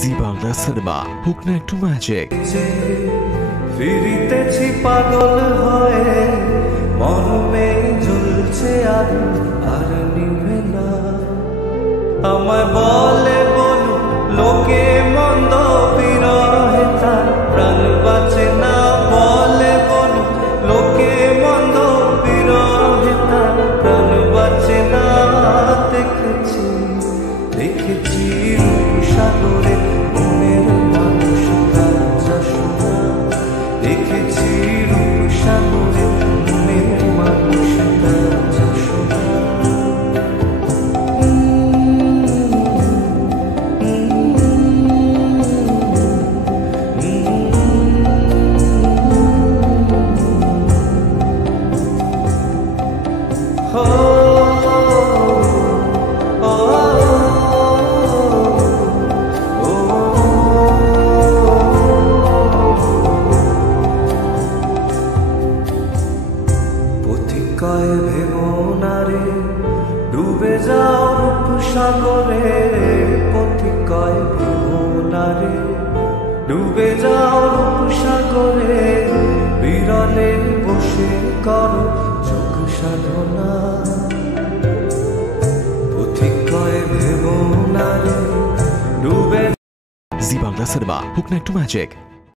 জি Bangla cinema হোক না একটু ম্যাজিক। ফিরিতেছি পাগল হয়ে, মরমে জ্বলছে আগুন আর নিভে না। আমায় বলে বলু লোকে মন্দ, বিরহে তার প্রাণ বাঁচে না। বলে বলু লোকে মন্দ, বিরহে তার প্রাণ বাঁচে না। দেখেছি দেখেছি সাগরে মনের মানুষ তার যশোনা। দেখেছি সাগরে মনের মানুষ তার যশোনা। পথিকায় ভেবো না রে, ডুবে যাও রূপ সাগরে। পথিকায় ভেবো না রে, ডুবে যাও রূপ সাগরে। বিরলে বসে করো যোগ সাধনা। পথিকায় ভেবো না রে, ডুবে। জি বাংলা সিনেমা হোক না একটু ম্যাজিক।